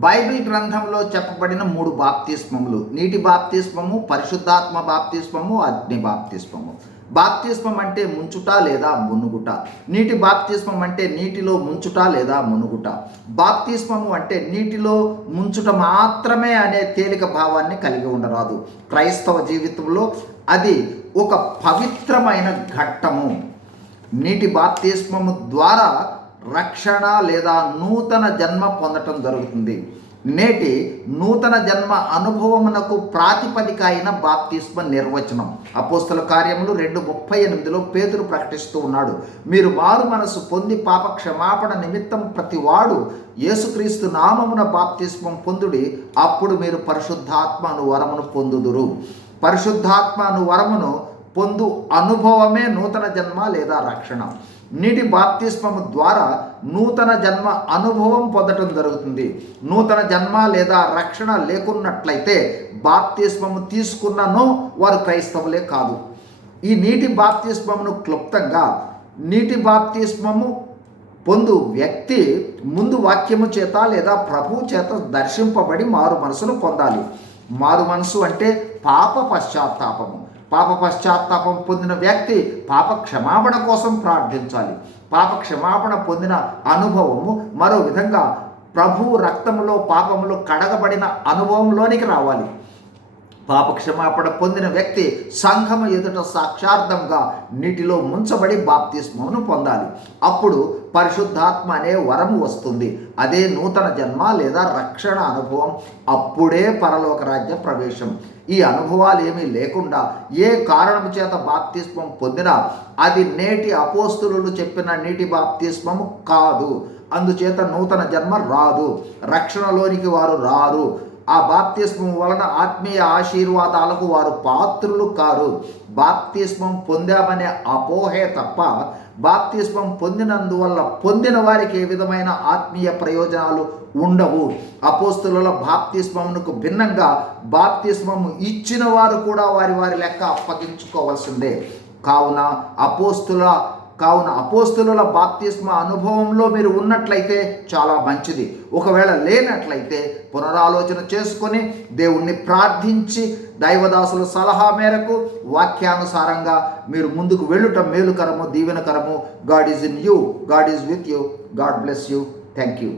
Bible గ్రంథంలో చెప్పబడిన 3 బాప్తిస్మములు: నీటి బాప్తిస్మము, పరిశుద్ధాత్మ బాప్తిస్మము, అగ్ని బాప్తిస్మము. బాప్తిస్మం అంటే ముంచుట లేదా మునుగుట. నీటి బాప్తిస్మం అంటే నీటిలో ముంచుట లేదా మునుగుట. బాప్తిస్మము అంటే నీటిలో ముంచుట మాత్రమే అనే తేలిక భావాన్ని కలిగి ఉండరాదు. క్రైస్తవ జీవితంలో అది ఒక పవిత్రమైన ఘట్టము. నీటి బాప్తిస్మము ద్వారా రక్షణ లేదా నూతన జన్మ పొందటం జరుగుతుంది. నేటి నూతన జన్మ అనుభవమునకు ప్రాతిపదిక అయిన బాప్తిస్మ నిర్వచనం అపోస్తల కార్యములు 2:38లో పేతురు ప్రకటిస్తూ ఉన్నాడు. మీరు మారు మనసు పొంది పాప క్షమాపణ నిమిత్తం ప్రతివాడు యేసుక్రీస్తు నామమున బాప్తిస్మం పొందుడి, అప్పుడు మీరు పరిశుద్ధాత్మ అను వరమును పొందుదురు. పరిశుద్ధాత్మ అను వరమును పొందు అనుభవమే నూతన జన్మ లేదా రక్షణ. నీటి బాప్తిస్మము ద్వారా నూతన జన్మ అనుభవం పొందటం జరుగుతుంది. నూతన జన్మ లేదా రక్షణ లేకున్నట్లయితే బాప్తిస్మము తీసుకున్నను వారు క్రైస్తవులే కాదు. ఈ నీటి బాప్తిస్మమును క్లుప్తంగా, నీటి బాప్తిస్మము పొందు వ్యక్తి ముందు వాక్యము చేత లేదా ప్రభువు చేత దర్శింపబడి మారు మనసును పొందాలి. మారు మనసు అంటే పాప పశ్చాత్తాపము. పాప పశ్చాత్తాపం పొందిన వ్యక్తి పాప క్షమాపణ కోసం ప్రార్థించాలి. పాప క్షమాపణ పొందిన అనుభవము మరో విధంగా ప్రభువు రక్తములో పాపములు కడగబడిన అనుభవంలోనికి రావాలి. పాప క్షమాపణ పొందిన వ్యక్తి సంఘము ఎదుట సాక్షార్థంగా నీటిలో ముంచబడి బాప్తిస్మమును పొందాలి. అప్పుడు పరిశుద్ధాత్మ అనే వరము వస్తుంది. అదే నూతన జన్మ లేదా రక్షణ అనుభవం. అప్పుడే పరలోక రాజ్య ప్రవేశం. ఈ అనుభవాలు ఏమీ లేకుండా ఏ కారణము చేత బాప్తిస్మం పొందినా అది నేటి అపోస్తులు చెప్పిన నీటి బాప్తిస్మము కాదు. అందుచేత నూతన జన్మ రాదు, రక్షణలోనికి వారు రారు. ఆ బాప్తిస్మం వలన ఆత్మీయ ఆశీర్వాదాలకు వారు పాత్రులు కారు. బాప్తిస్మం పొందామనే అపోహే తప్ప బాప్తిస్మం పొందినందువల్ల పొందిన వారికి ఏ విధమైన ఆత్మీయ ప్రయోజనాలు ఉండవు. అపోస్తుల బాప్తిస్మమునకు భిన్నంగా బాప్తిస్మము ఇచ్చిన వారు కూడా వారి వారి లెక్క అప్పగించుకోవాల్సిందే. కావున అపోస్తుల బాప్తిస్మ అనుభవంలో మీరు ఉన్నట్లయితే చాలా మంచిది. ఒకవేళ లేనట్లయితే పునరాలోచన చేసుకొని దేవుణ్ణి ప్రార్థించి దైవదాసుల సలహా మేరకు వాక్యానుసారంగా మీరు ముందుకు వెళ్ళుట మేలుకరము, దీవెనకరము. God is in you, God is with you. God bless you. Thank you.